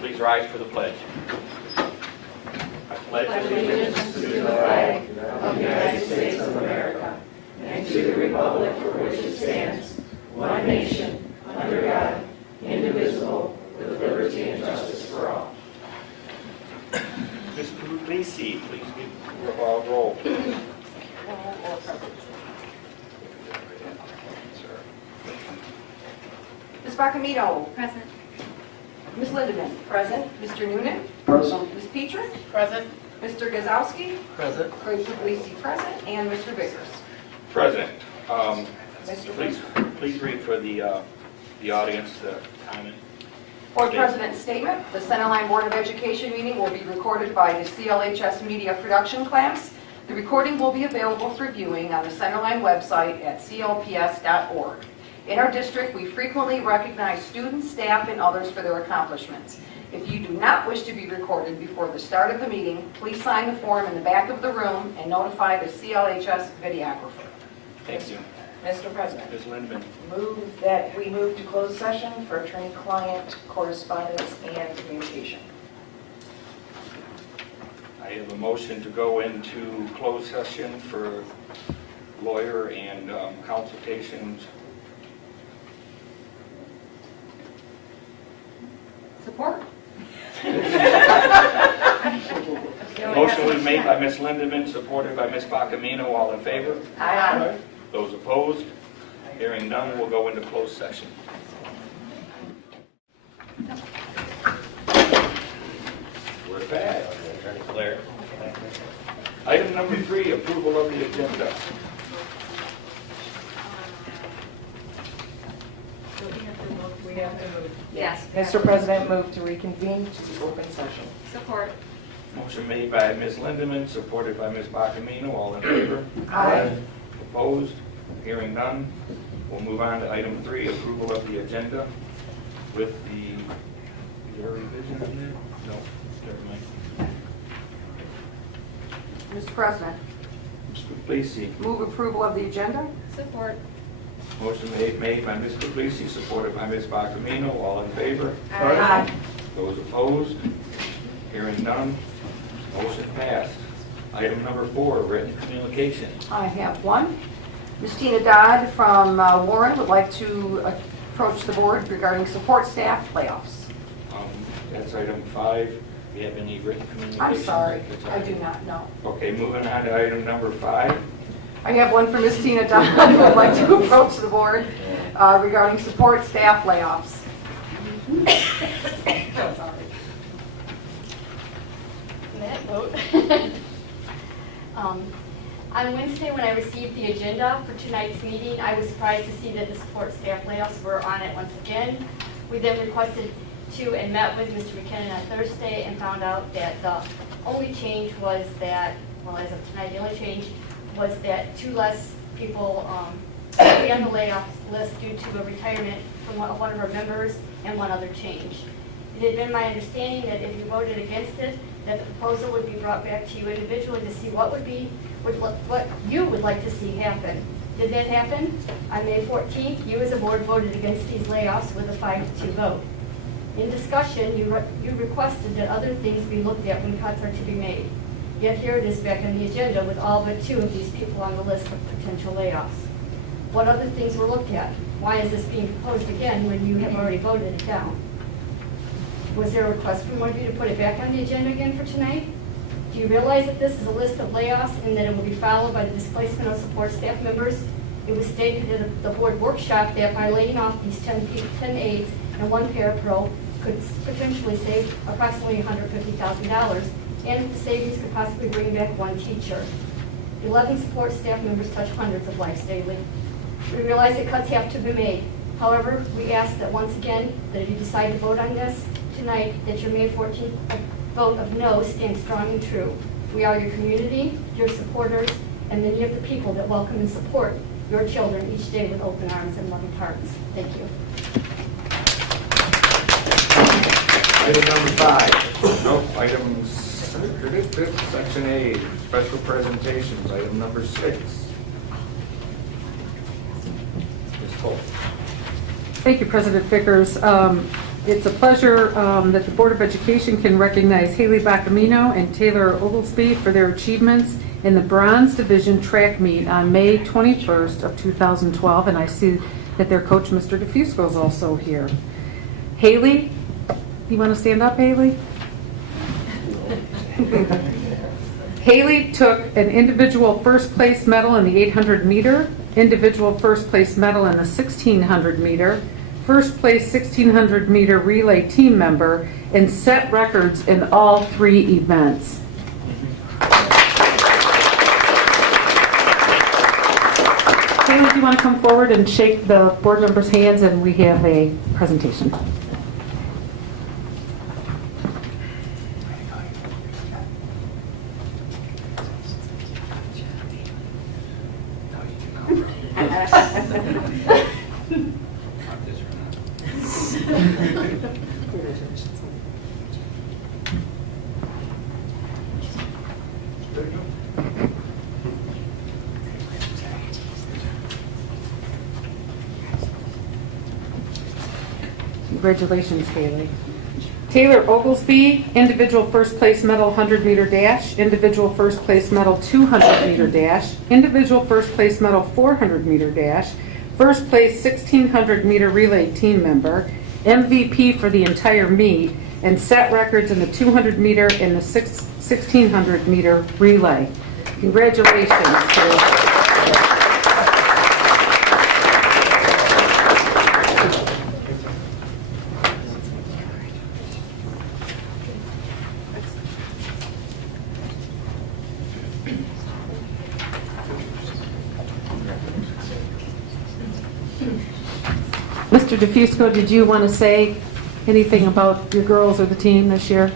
Please rise for the pledge. I pledge allegiance to the flag of the United States of America and to the republic for which it stands, one nation, under God, indivisible, with liberty and justice for all. Ms. Puglisi, please give roll. Ms. Bacamino. Present. Ms. Lindeman. Present. Mr. Noonan. Present. Ms. Petrus. Present. Mr. Gazowski. Present. Craig Puglisi present. And Mr. Vickers. President, Mr. please read for the audience the comment. Board President's statement. The Centerline Board of Education meeting will be recorded by the CLHS Media Production class. The recording will be available for viewing on the Centerline website at clps.org. In our district, we frequently recognize students, staff, and others for their accomplishments. If you do not wish to be recorded before the start of the meeting, please sign the form in the back of the room and notify the CLHS videographer. Thank you. Mr. President, Ms. Lindeman, move that we move to closed session for attorney-client correspondence and communication. I have a motion to go into closed session for lawyer and consultations. Support? Motion was made by Ms. Lindeman, supported by Ms. Bacamino. All in favor? Aye. Those opposed? Hearing none, we'll go into closed session. We're back. Attorney Claire. Item number 3, approval of the agenda. We have to move. Yes. Mr. President, move to reconvene to the open session. Support. Motion made by Ms. Lindeman, supported by Ms. Bacamino. All in favor? Aye. Opposed? Hearing none. We'll move on to item 3, approval of the agenda with the, is there a revision on there? No, never mind. Mr. President, Ms. Puglisi. move approval of the agenda. Support. Motion made by Ms. Puglisi, supported by Ms. Bacamino. All in favor? Aye. Those opposed? Hearing none. Motion passed. Item number 4, written communication. I have one. Ms. Tina Dodd from Warren would like to approach the board regarding support staff layoffs. That's item 5. Do you have any written communication? I'm sorry, I do not know. Okay, moving on to item number 5. I have one for Ms. Tina Dodd who would like to approach the board regarding support staff layoffs. Sorry. That vote. On Wednesday, when I received the agenda for tonight's meeting, I was surprised to see that the support staff layoffs were on it once again. We then requested to and met with Mr. McKinnon on Thursday and found out that the only change was that, well, as of tonight, the only change was that 2 less people will be on the layoff list due to a retirement from one of our members and 1 other change. It had been my understanding that if you voted against it, that the proposal would be brought back to you individually to see what you would like to see happen. Did that happen? On May 14th, you as a board voted against these layoffs with a 5-2 vote. In discussion, you requested that other things be looked at when cuts are to be made. Yet here it is back on the agenda with all but 2 of these people on the list of potential layoffs. What other things were looked at? Why is this being proposed again when you have already voted it down? Was there a request from one of you to put it back on the agenda again for tonight? Do you realize that this is a list of layoffs and that it will be followed by the displacement of support staff members? It was stated at the board workshop that by laying off these 10 aides and 1 parapro could potentially save approximately $150,000, and the savings could possibly bring back 1 teacher. 11 support staff members touch hundreds of lives daily. We realize that cuts have to be made. However, we ask that once again, that if you decide to vote on this tonight, that your May 14th vote of no stands strong and true. We are your community, your supporters, and many of the people that welcome and support your children each day with open arms and loving hearts. Thank you. Item number 5. Nope, items, section A, special presentations, item number 6. Ms. Cole. Thank you, President Vickers. It's a pleasure that the Board of Education can recognize Haley Bacamino and Taylor Oglesby for their achievements in the Bronze Division track meet on May 21st of 2012, and I see that their coach, Mr. DeFusco, is also here. Haley, you want to stand up, Haley? Haley took an individual first place medal in the 800 meter, individual first place medal in the 1600 meter, first place 1600 meter relay team member, and set records in all 3 events. Haley, do you want to come forward and shake the board members' hands, and we have a presentation. Congratulations, Haley. Taylor Oglesby, individual first place medal 100 meter dash, individual first place medal 200 meter dash, individual first place medal 400 meter dash, first place 1600 meter relay team member, MVP for the entire meet, and set records in the 200 meter and the 1600 meter relay. Congratulations, Taylor. Mr. DeFusco, did you want to say anything about your girls or the team this year?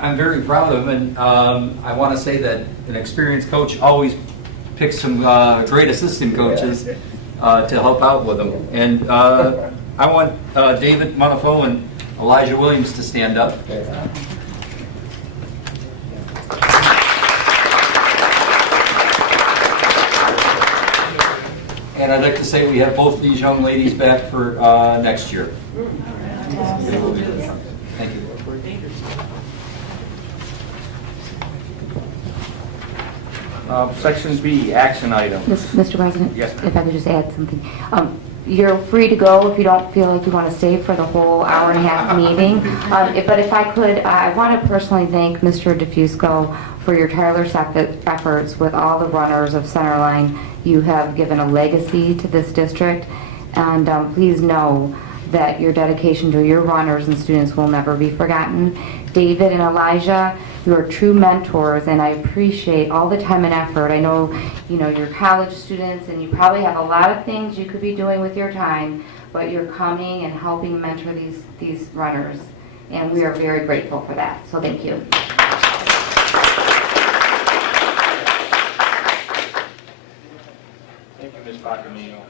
I'm very proud of them, and I want to say that an experienced coach always picks some great assistant coaches to help out with them. And I want David Monifo and Elijah Williams to stand up. And I'd like to say we have both these young ladies back for next year. Thank you. Section B, action items. Mr. President? Yes, ma'am. If I could just add something. You're free to go if you don't feel like you want to stay for the whole hour and a half meeting. But if I could, I want to personally thank Mr. DeFusco for your tireless efforts with all the runners of Centerline. You have given a legacy to this district, and please know that your dedication to your runners and students will never be forgotten. David and Elijah, you are true mentors, and I appreciate all the time and effort. I know, you're college students, and you probably have a lot of things you could be doing with your time, but you're coming and helping mentor these runners, and we are very grateful for that. So thank you. Thank you, Ms. Bacamino.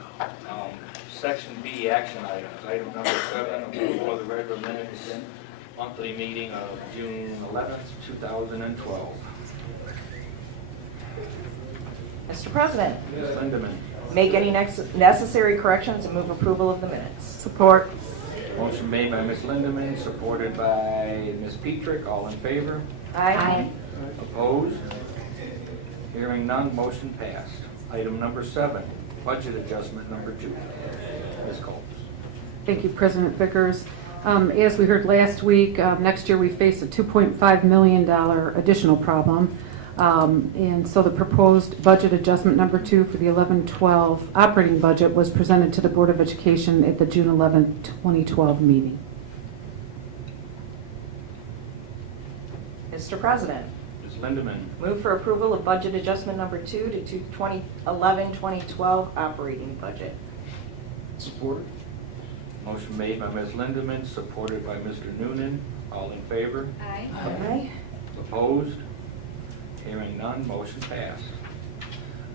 Section B, action items. Item number 7, approval of the regular minutes monthly meeting of June 11th, 2012. Mr. President, Ms. Lindeman. make any necessary corrections and move approval of the minutes. Support. Motion made by Ms. Lindeman, supported by Ms. Petrick. All in favor? Aye. Opposed? Hearing none, motion passed. Item number 7, budget adjustment number 2. Ms. Coles. Thank you, President Vickers. As we heard last week, next year we face a $2.5 million additional problem. And so the proposed budget adjustment number 2 for the 11-12 operating budget was presented to the Board of Education at the June 11, 2012 meeting. Mr. President, Ms. Lindeman. move for approval of budget adjustment number 2 to 2011-2012 operating budget. Support. Motion made by Ms. Lindeman, supported by Mr. Noonan. All in favor? Aye. Aye. Opposed? Hearing none, motion passed.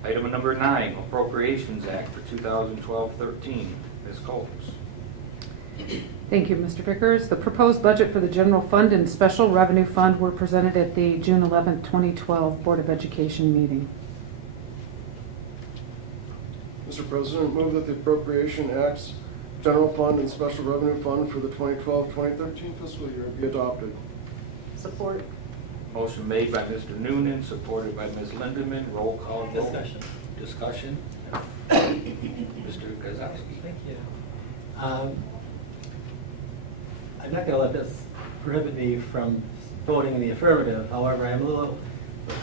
Item number 9, Appropriations Act for 2012-13. Ms. Coles. Thank you, Mr. Vickers. The proposed budget for the general fund and special revenue fund were presented at the June 11, 2012 Board of Education meeting. Mr. President, move that the appropriation acts general fund and special revenue fund for the 2012-2013 fiscal year be adopted. Support. Motion made by Mr. Noonan, supported by Ms. Lindeman. Roll call vote. Discussion. Discussion. Mr. Kozowski. Thank you. I'm not going to let this prohibit me from voting in the affirmative. However, I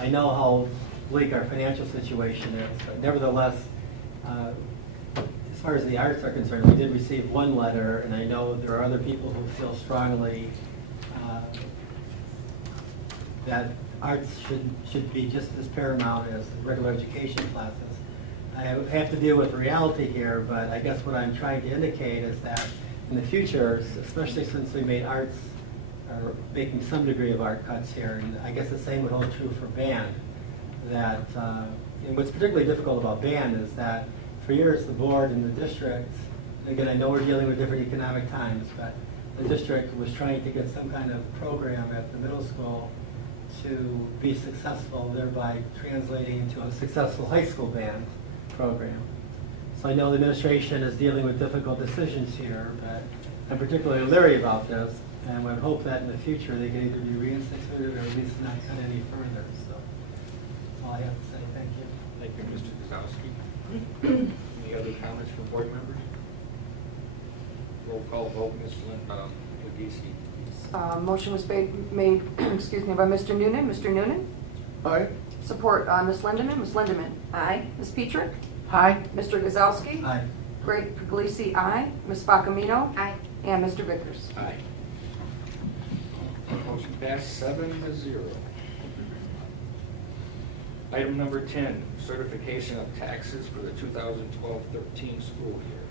know how bleak our financial situation is. But nevertheless, as far as the arts are concerned, we did receive one letter, and I know there are other people who feel strongly that arts should be just as paramount as regular education classes. I have to deal with reality here, but I guess what I'm trying to indicate is that in the future, especially since we made arts, or making some degree of art cuts here, and I guess the same would hold true for band, that, and what's particularly difficult about band is that for years the board and the district, and again, I know we're dealing with different economic times, but the district was trying to get some kind of program at the middle school to be successful, thereby translating into a successful high school band program. So I know the administration is dealing with difficult decisions here, but I'm particularly leery about this, and would hope that in the future they can either be reinstituted or at least not cut any further. So that's all I have to say. Thank you. Thank you, Mr. Kozowski. Any other comments from board members? Roll call vote, Ms. Wadisi. Motion was made, excuse me, by Mr. Noonan. Mr. Noonan? Aye. Support, Ms. Lindeman. Ms. Lindeman? Aye. Ms. Petrick? Aye. Mr. Kozowski? Aye. Greg Puglisi, aye. Ms. Bacamino? Aye. And Mr. Vickers. Aye. Motion passed 7-0. Item number 10, certification of taxes for the 2012-13 school year.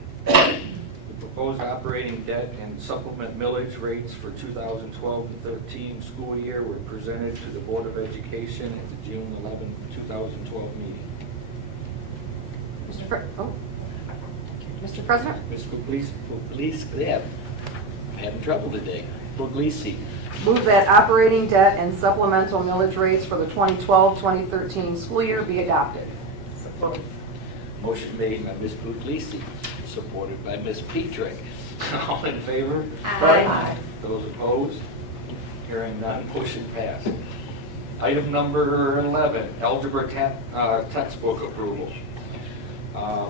The proposed operating debt and supplement millage rates for 2012-13 school year were presented to the Board of Education at the June 11, 2012 meeting. Mr. President? Ms. Puglisi, I'm having trouble today. Puglisi. Move that operating debt and supplemental millage rates for the 2012-2013 school year be adopted. Support. Motion made by Ms. Puglisi, supported by Ms. Petrick. All in favor? Aye. Those opposed? Hearing none, motion passed. Item number 11, algebra textbook approval.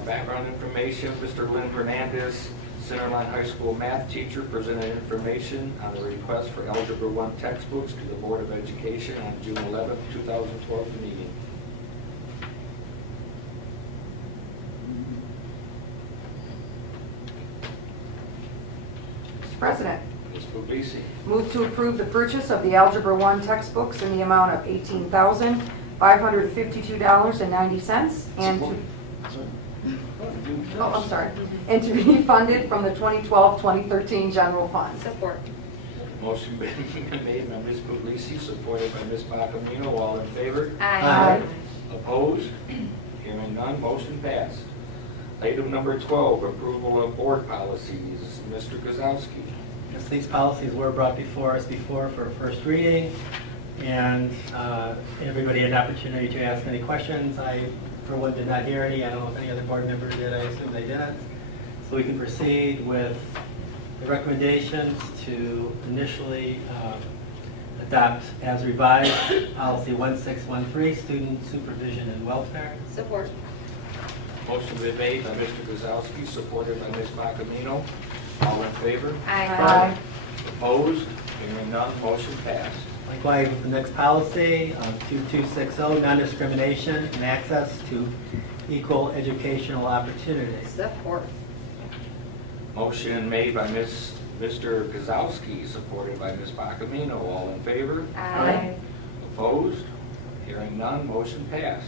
Background information, Mr. Lynn Hernandez, Centerline High School math teacher, presented information on a request for Algebra 1 textbooks to the Board of Education on June 11, 2012 meeting. Mr. President? Ms. Puglisi. Move to approve the purchase of the Algebra 1 textbooks in the amount of $18,552.90 and to... Oh, I'm sorry. And to be funded from the 2012-2013 general fund. Support. Motion been made by Ms. Puglisi, supported by Ms. Bacamino. All in favor? Aye. Opposed? Hearing none, motion passed. Item number 12, approval of board policies. Mr. Kozowski. Yes, these policies were brought before us for first reading, and everybody had an opportunity to ask any questions. I, for one, did not hear any. I don't know if any other board member did. I assume they didn't. So we can proceed with the recommendations to initially adopt as revised policy 1613, student supervision and welfare. Support. Motion been made by Mr. Kozowski, supported by Ms. Bacamino. All in favor? Aye. Opposed? Hearing none, motion passed. Likewise, with the next policy, 2260, non-discrimination and access to equal educational opportunities. Support. Motion made by Mr. Kozowski, supported by Ms. Bacamino. All in favor? Aye. Opposed? Hearing none, motion passed.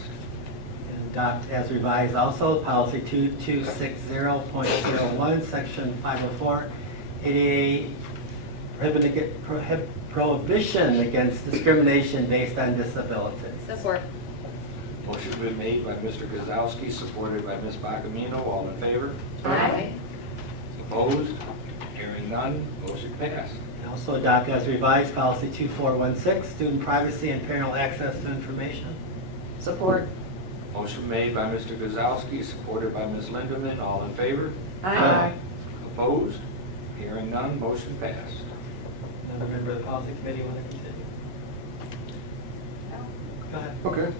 And adopt as revised also, policy 2260.01, section 504, ADA prohibition against discrimination based on disabilities. Support. Motion been made by Mr. Kozowski, supported by Ms. Bacamino. All in favor? Aye. Opposed? Hearing none, motion passed. And also adopt as revised, policy 2416, student privacy and parental access to information. Support. Motion made by Mr. Kozowski, supported by Ms. Lindeman. All in favor? Aye. Opposed? Hearing none, motion passed. Another member of the policy committee want to continue? Go ahead. Okay.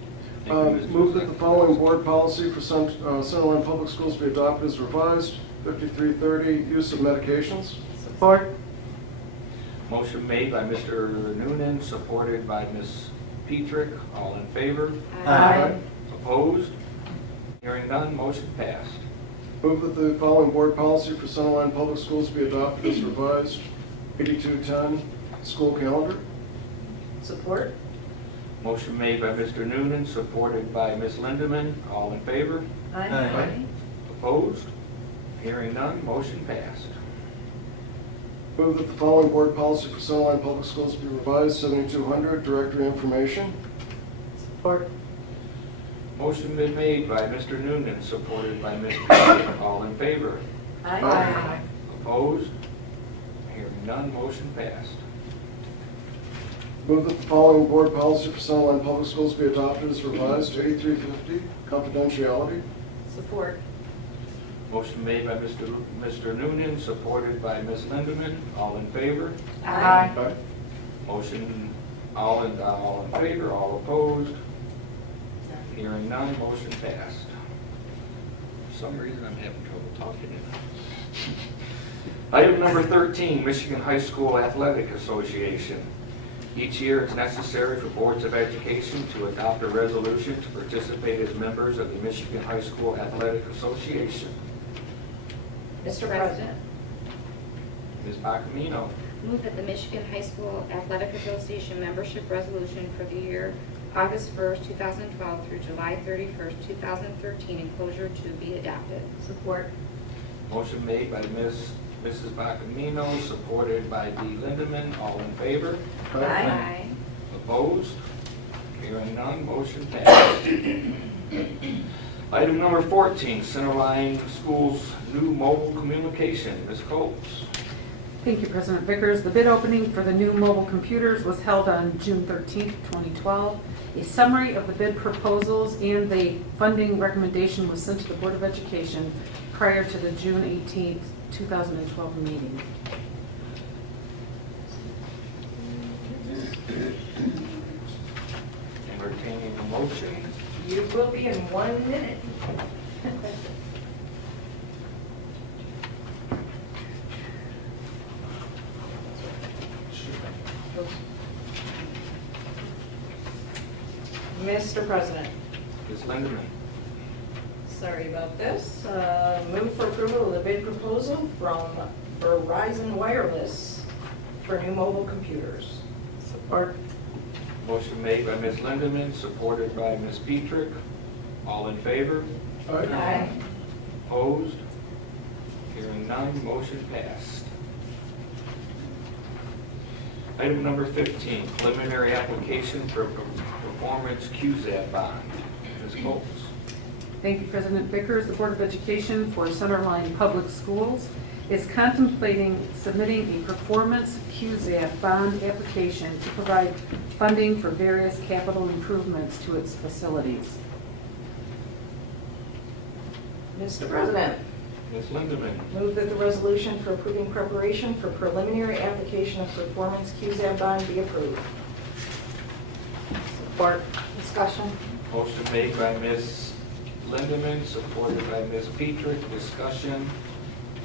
Thank you, Mr. Move that the Secretary. following board policy for Centerline Public Schools be adopted as revised. 5330, use of medications. Support. Motion made by Mr. Noonan, supported by Ms. Petrick. All in favor? Aye. Opposed? Hearing none, motion passed. Move that the following board policy for Centerline Public Schools be adopted as revised. 8210, school calendar. Support. Motion made by Mr. Noonan, supported by Ms. Lindeman. All in favor? Aye. Opposed? Hearing none, motion passed. Move that the following board policy for Centerline Public Schools be revised. 7200, directory information. Support. Motion been made by Mr. Noonan, supported by Ms. Petrick. All in favor? Aye. Opposed? Hearing none, motion passed. Move that the following board policy for Centerline Public Schools be adopted as revised. 8350, confidentiality. Support. Motion made by Mr. Noonan, supported by Ms. Lindeman. All in favor? Aye. Aye. Motion, all in favor, all opposed? Hearing none, motion passed. For some reason, I'm having trouble talking tonight. Item number 13, Michigan High School Athletic Association. Each year, it's necessary for boards of education to adopt a resolution to participate as members of the Michigan High School Athletic Association. Mr. President. Ms. Bacamino. Move that the Michigan High School Athletic Association membership resolution for the year August 1st, 2012 through July 31st, 2013 enclosure to be adopted. Support. Motion made by Mrs. Bacamino, supported by D. Lindeman. All in favor? Aye. Opposed? Hearing none, motion passed. Item number 14, Centerline Schools new mobile communication. Ms. Coates. Thank you, President Vickers. The bid opening for the new mobile computers was held on June 13th, 2012. A summary of the bid proposals and the funding recommendation was sent to the Board of Education prior to the June 18th, 2012 meeting. Entertaining a motion. You will be in 1 minute. Mr. President, Ms. Lindeman. sorry about this. Move for approval of the bid proposal from Verizon Wireless for new mobile computers. Support. Motion made by Ms. Lindeman, supported by Ms. Petrick. All in favor? Aye. Opposed? Hearing none, motion passed. Item number 15, preliminary application for performance QZAB bond. Ms. Coates. Thank you, President Vickers. The Board of Education for Centerline Public Schools is contemplating submitting a performance QZAB bond application to provide funding for various capital improvements to its facilities. Mr. President, Ms. Lindeman. move that the resolution for approving preparation for preliminary application of performance QZAB bond be approved. Support. Discussion. Motion made by Ms. Lindeman, supported by Ms. Petrick. Discussion.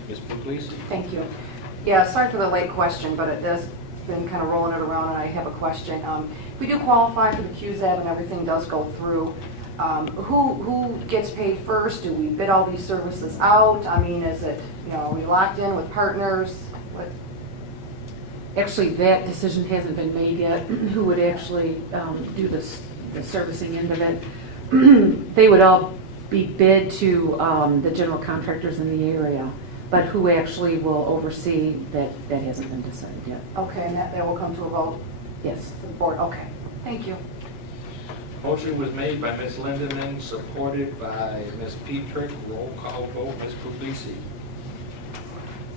Ms. Puglisi. Thank you. Yeah, sorry for the late question, but it has been kind of rolling it around, and I have a question. If we do qualify for the QZAB and everything does go through, who gets paid first? Do we bid all these services out? I mean, is it, are we locked in with partners? What? Actually, that decision hasn't been made yet, who would actually do the servicing end of it. They would all be bid to the general contractors in the area, but who actually will oversee that hasn't been decided yet. Okay, and that will come to a vote? Yes. The board, okay. Thank you. Motion was made by Ms. Lindeman, supported by Ms. Petrick. Roll call vote, Ms. Puglisi.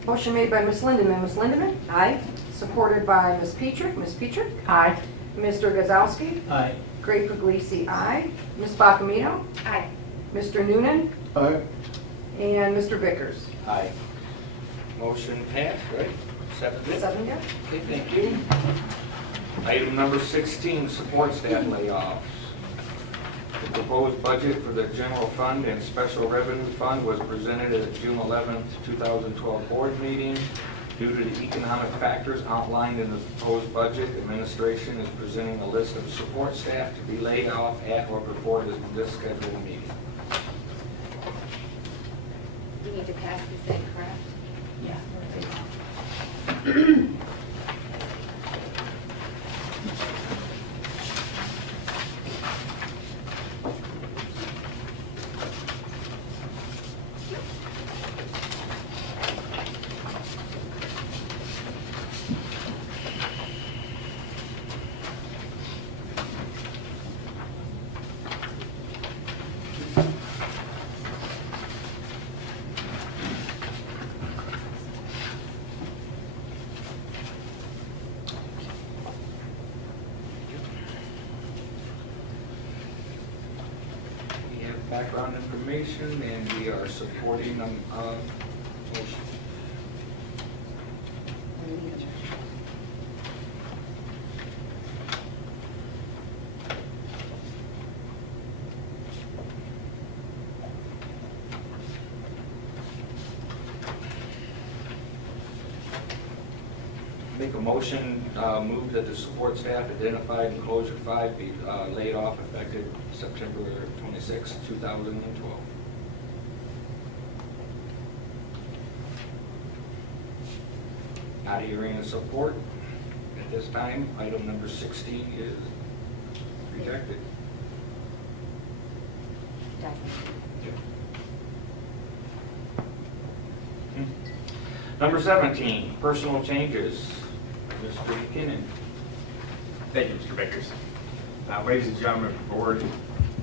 Motion made by Ms. Lindeman. Ms. Lindeman? Aye. Supported by Ms. Petrick. Ms. Petrick? Aye. Mr. Gazowski? Aye. Gray Puglisi, aye. Ms. Bacamino? Aye. Mr. Noonan? Aye. And Mr. Vickers? Aye. Motion passed, right? 7-0. 7, yeah? Okay, thank you. Item number 16, support staff layoffs. The proposed budget for the general fund and special revenue fund was presented at the June 11th, 2012 board meeting. Due to the economic factors outlined in the proposed budget, administration is presenting a list of support staff to be laid off at or before this scheduled meeting. We need to pass this in, correct? Yeah. We have background information and we are supporting the motion. Make a motion, move that the support staff identified in closure 5 be laid off effective September 26, 2012. Not hearing the support at this time. Item number 16 is rejected. Number 17, personal changes. Mr. McKinnon. Thank you, Mr. Vickers. Ladies and gentlemen of the board,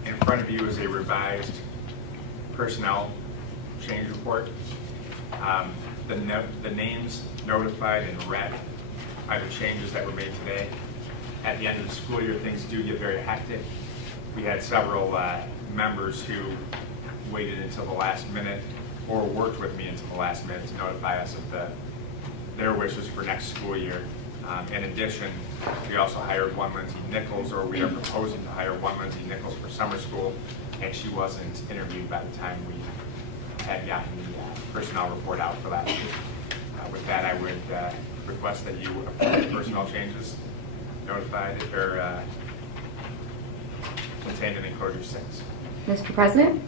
in front of you is a revised personnel change report. The names notified in red are the changes that were made today. At the end of the school year, things do get very hectic. We had several members who waited until the last minute or worked with me until the last minute to notify us of their wishes for next school year. In addition, we also hired one Lindsay Nichols, or we are proposing to hire one Lindsay Nichols for summer school, and she wasn't interviewed by the time we had gotten the personnel report out for that. With that, I would request that you approve the personnel changes notified or contained in enclosure 6. Mr. President,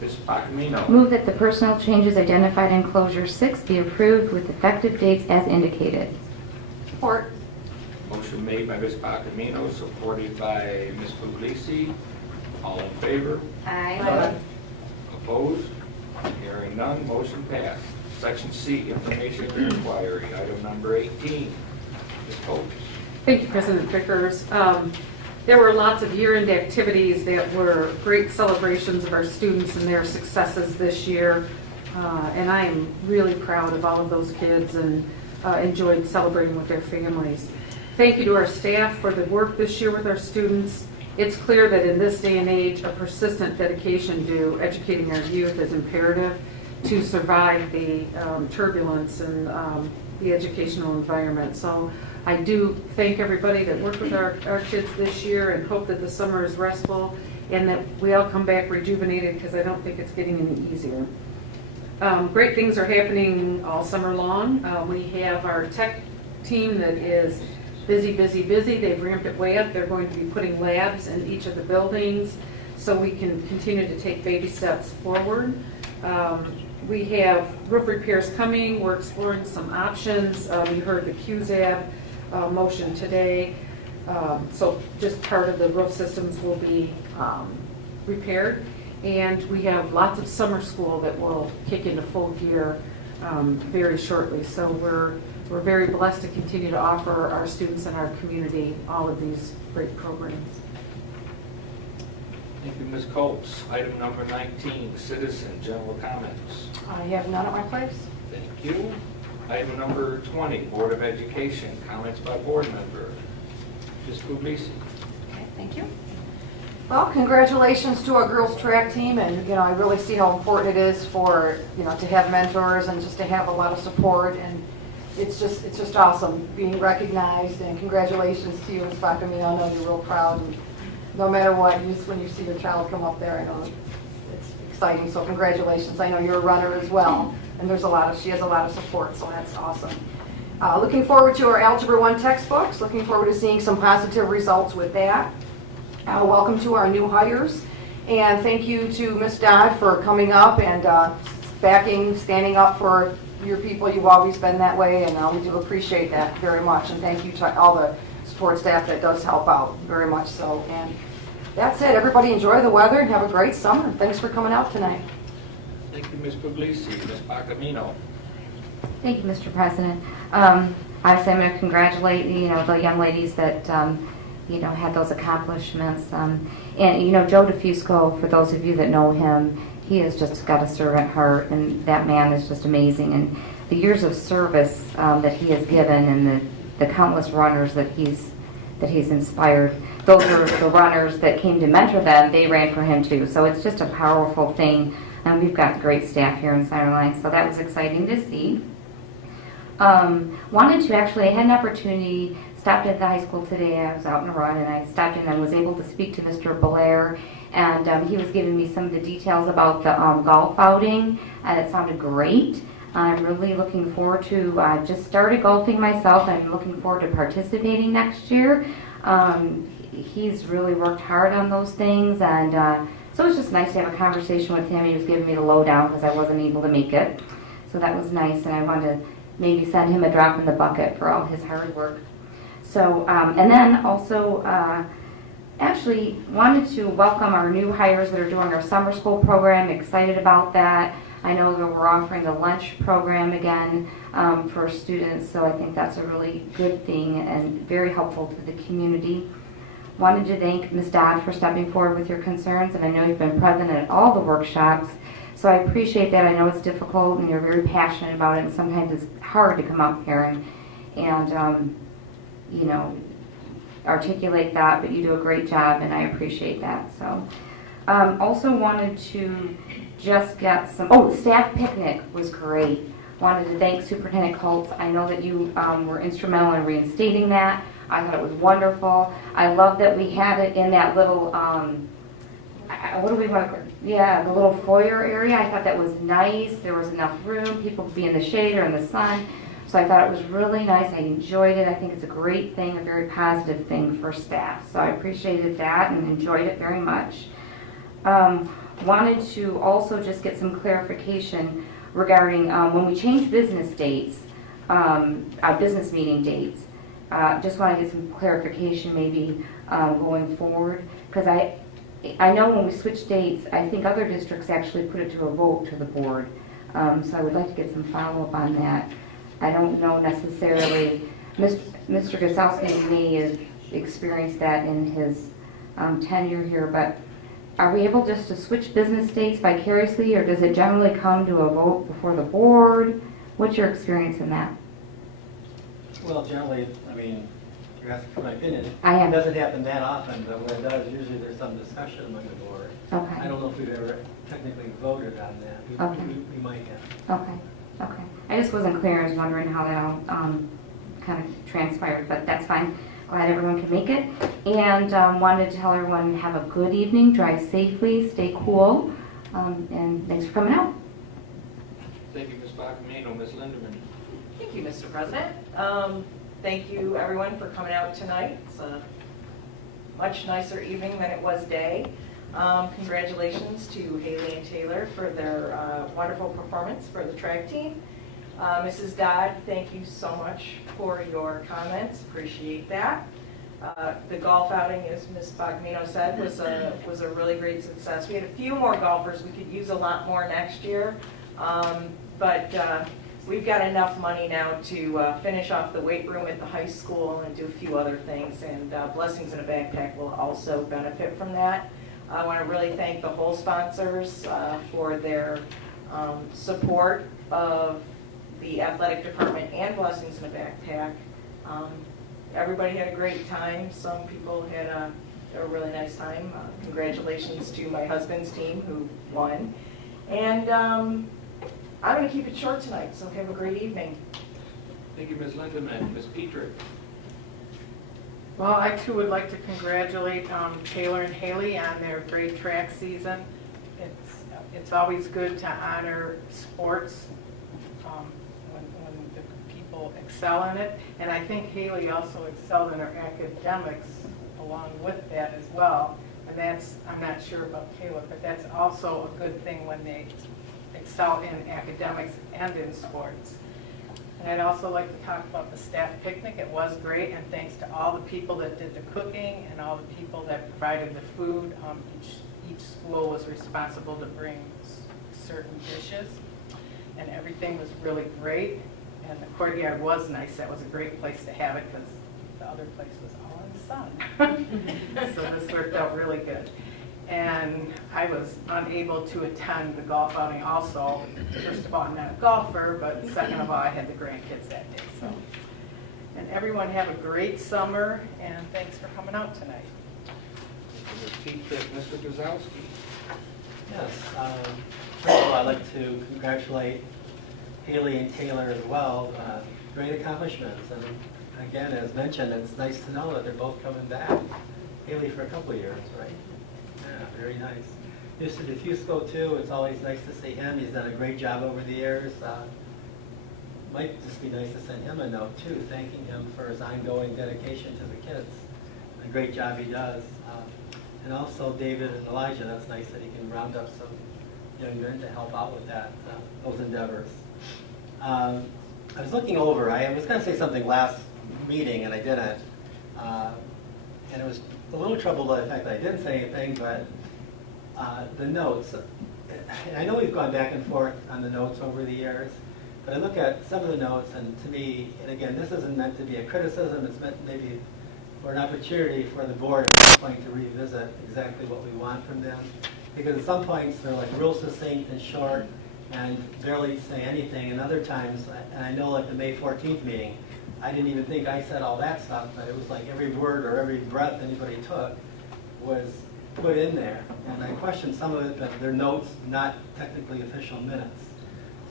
Ms. Bacamino. move that the personnel changes identified in Closure 6 be approved with effective dates as indicated. Support. Motion made by Ms. Bacamino, supported by Ms. Puglisi. All in favor? Aye. Opposed? Hearing none, motion passed. Section C, information inquiry, item number 18. Ms. Coates. Thank you, President Vickers. There were lots of year-end activities that were great celebrations of our students and their successes this year. And I am really proud of all of those kids and enjoyed celebrating with their families. Thank you to our staff for the work this year with our students. It's clear that in this day and age, a persistent dedication to educating our youth is imperative to survive the turbulence and the educational environment. So I do thank everybody that worked with our kids this year and hope that the summer is restful and that we all come back rejuvenated, because I don't think it's getting any easier. Great things are happening all summer long. We have our tech team that is busy. They've ramped it way up. They're going to be putting labs in each of the buildings so we can continue to take baby steps forward. We have roof repairs coming. We're exploring some options. You heard the QZAB motion today. So just part of the roof systems will be repaired. And we have lots of summer school that will kick into full gear very shortly. So we're very blessed to continue to offer our students and our community all of these great programs. Thank you, Ms. Coates. Item number 19, citizen general comments. I have none at my place. Thank you. Item number 20, Board of Education, comments by board member. Ms. Puglisi. Okay, thank you. Well, congratulations to our girls track team, and, I really see how important it is for, to have mentors and just to have a lot of support, and it's just awesome being recognized, and congratulations to you, Ms. Bacamino. I know you're real proud, and no matter what, when you see your child come up there, I know it's exciting, so congratulations. I know you're a runner as well, and she has a lot of support, so that's awesome. Looking forward to our Algebra 1 textbooks, looking forward to seeing some positive results with that. Welcome to our new hires, and thank you to Ms. Dodd for coming up and standing up for your people. You've always been that way, and we do appreciate that very much. And thank you to all the support staff that does help out very much so. And that's it. Everybody enjoy the weather and have a great summer. Thanks for coming out tonight. Thank you, Ms. Puglisi. Ms. Bacamino. Thank you, Mr. President. Obviously, I'm going to congratulate, the young ladies that, had those accomplishments. And, Joe DeFusco, for those of you that know him, he has just got a servant heart, and that man is just amazing. And the years of service that he has given, and the countless runners that he's inspired, those are the runners that came to mentor them. They ran for him too. So it's just a powerful thing. And we've got great staff here in Centerline, so that was exciting to see. I had an opportunity, stopped at the high school today. I was out on a run, and I stopped in and was able to speak to Mr. Belair, and he was giving me some of the details about the golf outing. It sounded great. I'm really looking forward to, just started golfing myself. I'm looking forward to participating next year. He's really worked hard on those things, and so it was just nice to have a conversation with him. He was giving me the lowdown because I wasn't able to make it. So that was nice, and I wanted to maybe send him a drop in the bucket for all his hard work. So, and then also, actually wanted to welcome our new hires that are doing our summer school program. Excited about that. I know that we're offering the lunch program again for students, so I think that's a really good thing and very helpful to the community. Wanted to thank Ms. Dodd for stepping forward with your concerns, and I know you've been present at all the workshops, so I appreciate that. I know it's difficult, and you're very passionate about it, and sometimes it's hard to come up here and articulate that, but you do a great job, and I appreciate that. So, also wanted to just get staff picnic was great. Wanted to thank Superintendent Colts. I know that you were instrumental in reinstating that. I thought it was wonderful. I love that we had it in that little, what do we want to, the little foyer area. I thought that was nice. There was enough room. People could be in the shade or in the sun. So I thought it was really nice. I enjoyed it. I think it's a great thing, a very positive thing for staff. So I appreciated that and enjoyed it very much. Wanted to also just get some clarification regarding when we change business dates, business meeting dates. Just want to get some clarification maybe going forward, because I know when we switch dates, I think other districts actually put it to a vote to the board. So I would like to get some follow-up on that. I don't know necessarily, Mr. Gosowski may have experienced that in his tenure here, but are we able just to switch business dates vicariously, or does it generally come to a vote before the board? What's your experience in that? Well, generally, you're asking for my opinion. I am. It doesn't happen that often, but when it does, usually there's some discussion among the board. Okay. I don't know if we've ever technically voted on that. Okay. We might have. Okay. I just wasn't clear. I was wondering how that all kind of transpired, but that's fine. Glad everyone could make it. And wanted to tell everyone have a good evening, drive safely, stay cool, and thanks for coming out. Thank you, Ms. Bacamino. Ms. Linderman. Thank you, Mr. President. Thank you, everyone, for coming out tonight. It's a much nicer evening than it was day. Congratulations to Haley and Taylor for their wonderful performance for the track team. Mrs. Dodd, thank you so much for your comments. Appreciate that. The golf outing, as Ms. Bacamino said, was a really great success. We had a few more golfers. We could use a lot more next year, but we've got enough money now to finish off the weight room at the high school and do a few other things, and Blessings in a Backpack will also benefit from that. I want to really thank the whole sponsors for their support of the athletic department and Blessings in a Backpack. Everybody had a great time. Some people had a a really nice time. Congratulations to my husband's team who won. And I'm going to keep it short tonight, so have a great evening. Thank you, Ms. Lindemann. Ms. Petrick. Well, I too would like to congratulate Taylor and Haley on their great track season. It's always good to honor sports when the people excel in it. And I think Haley also excelled in her academics along with that as well. And that's, I'm not sure about Taylor, but that's also a good thing when they excel in academics and in sports. And I'd also like to talk about the staff picnic. It was great, and thanks to all the people that did the cooking and all the people that provided the food. Each school was responsible to bring certain dishes, and everything was really great. And the courtyard was nice. That was a great place to have it because the other place was all in the sun. So this worked out really good. And I was unable to attend the golf outing also. First of all, I'm not a golfer, but second of all, I had the grandkids that day. So, and everyone have a great summer, and thanks for coming out tonight. Ms. Petrick. Mr. Guzowski. Yes. First of all, I'd like to congratulate Haley and Taylor as well. Great accomplishments. And again, as mentioned, it's nice to know that they're both coming back. Haley for a couple of years, right? Yeah, very nice. Mr. DeFusco, too, it's always nice to see him. He's done a great job over the years. Might just be nice to send him a note, too, thanking him for his ongoing dedication to the kids. A great job he does. And also David and Elijah, that's nice that he can round up some young men to help out with that, those endeavors. I was looking over, I was going to say something last meeting and I didn't. And it was a little troubled by the fact that I didn't say anything, but the notes, and I know we've gone back and forth on the notes over the years, but I look at some of the notes and to me, and again, this isn't meant to be a criticism, it's meant maybe for an opportunity for the board at some point to revisit exactly what we want from them. Because at some points they're like real succinct and short and barely say anything, and other times, and I know like the May 14th meeting, I didn't even think I said all that stuff, but it was like every word or every breath anybody took was put in there. And I questioned some of it, but they're notes, not technically official minutes.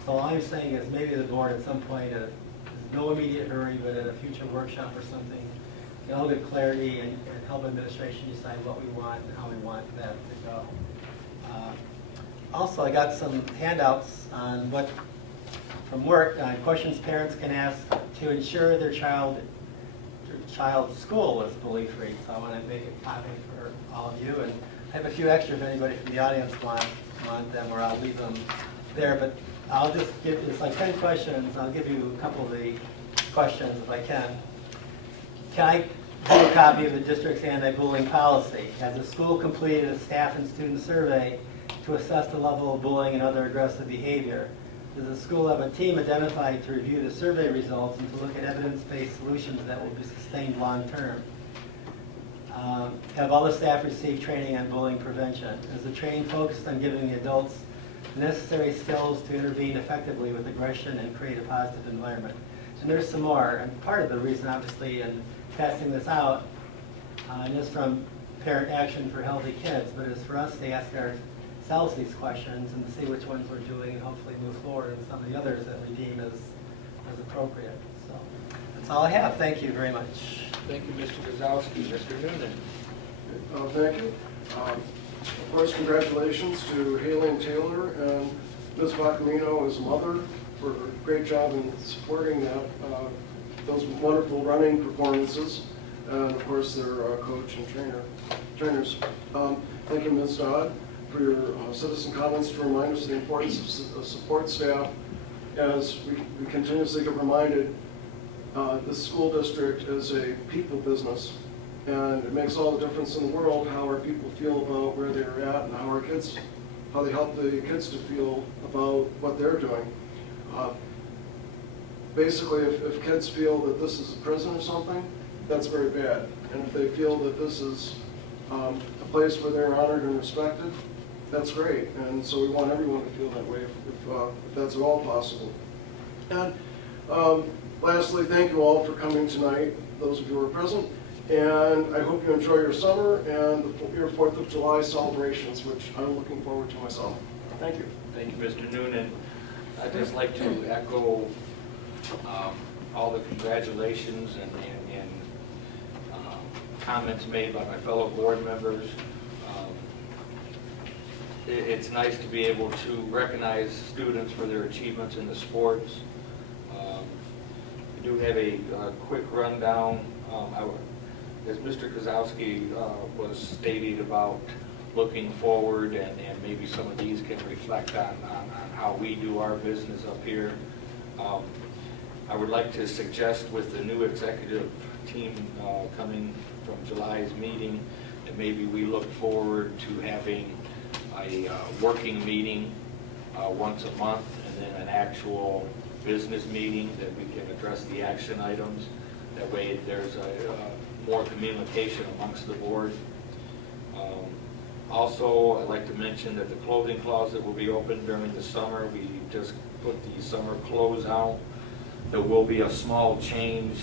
So all I'm saying is maybe the board at some point, there's no immediate hurry, but at a future workshop or something, get a little bit of clarity and help administration decide what we want and how we want that to go. Also, I got some handouts on what, from work, questions parents can ask to ensure their child's school is bully-free. So I want to make a copy for all of you. And I have a few extra if anybody from the audience want them, or I'll leave them there. But I'll just give, it's like 10 questions. I'll give you a couple of the questions if I can. Can I do a copy of the district's anti-bullying policy? Has the school completed a staff and student survey to assess the level of bullying and other aggressive behavior? Does the school have a team identified to review the survey results and to look at evidence-based solutions that will be sustained long-term? Have all the staff received training on bullying prevention? Is the training focused on giving the adults the necessary skills to intervene effectively with aggression and create a positive environment? And there's some more. And part of the reason, obviously, in passing this out, and is from Parent Action for Healthy Kids, but it's for us to ask ourselves these questions and to see which ones we're doing and hopefully move forward in some of the others that we deem as appropriate. So that's all I have. Thank you very much. Thank you, Mr. Guzowski. Mr. Noonan. Thank you. Of course, congratulations to Haley and Taylor and Ms. Bacalino as a mother for a great job in supporting that, those wonderful running performances, and of course their coach and trainers. Thank you, Ms. Dodd, for your citizen comments to remind us of the importance of support staff. As we continuously get reminded, this school district is a people business, and it makes all the difference in the world how our people feel about where they're at and how they help the kids to feel about what they're doing. Basically, if kids feel that this is a prison or something, that's very bad. And if they feel that this is a place where they're honored and respected, that's great. And so we want everyone to feel that way if that's at all possible. And lastly, thank you all for coming tonight, those of you who are present. And I hope you enjoy your summer and your 4th of July celebrations, which I'm looking forward to myself. Thank you. Thank you, Mr. Noonan. I'd just like to echo all the congratulations and comments made by my fellow board members. It's nice to be able to recognize students for their achievements in the sports. I do have a quick rundown. As Mr. Kozowski was stating about looking forward, and maybe some of these can reflect on how we do our business up here. I would like to suggest with the new executive team coming from July's meeting, that maybe we look forward to having a working meeting once a month, and then an actual business meeting that we can address the action items. That way there's more communication amongst the board. Also, I'd like to mention that the clothing closet will be open during the summer. We just put the summer clothes out. There will be a small change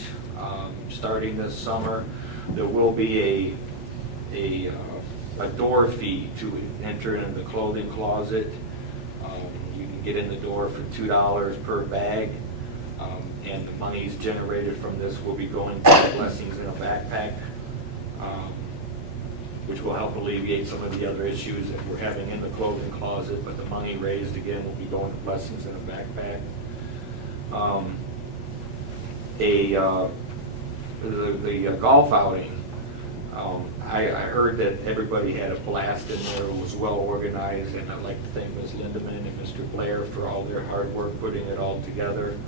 starting this summer. There will be a door fee to enter into the clothing closet. You can get in the door for $2 per bag, and the monies generated from this will be going to Blessings in a Backpack, which will help alleviate some of the other issues that we're having in the clothing closet, but the money raised again will be going to Blessings in a Backpack. The golf outing, I heard that everybody had a blast in there. It was well organized, and I'd like to thank Ms. Lindeman and Mr. Blair for all their hard work putting it all together.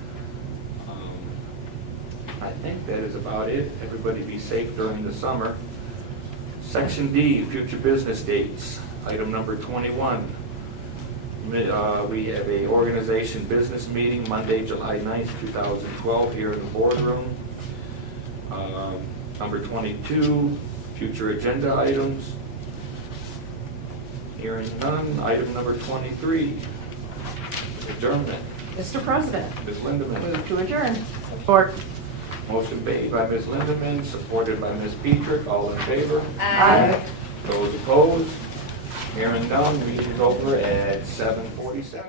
I think that is about it. Everybody be safe during the summer. Section D, future business dates. Item number 21. We have a organization business meeting Monday, July 9th, 2012 here in the boardroom. Number 22, future agenda items. Hearing none. Item number 23, adjournment. Mr. President, Ms. Lindeman. move to adjourn. Support. Motion made by Ms. Lindeman, supported by Ms. Petrick. All in favor? Aye. Those opposed? Hearing none, meeting is over at 7:47.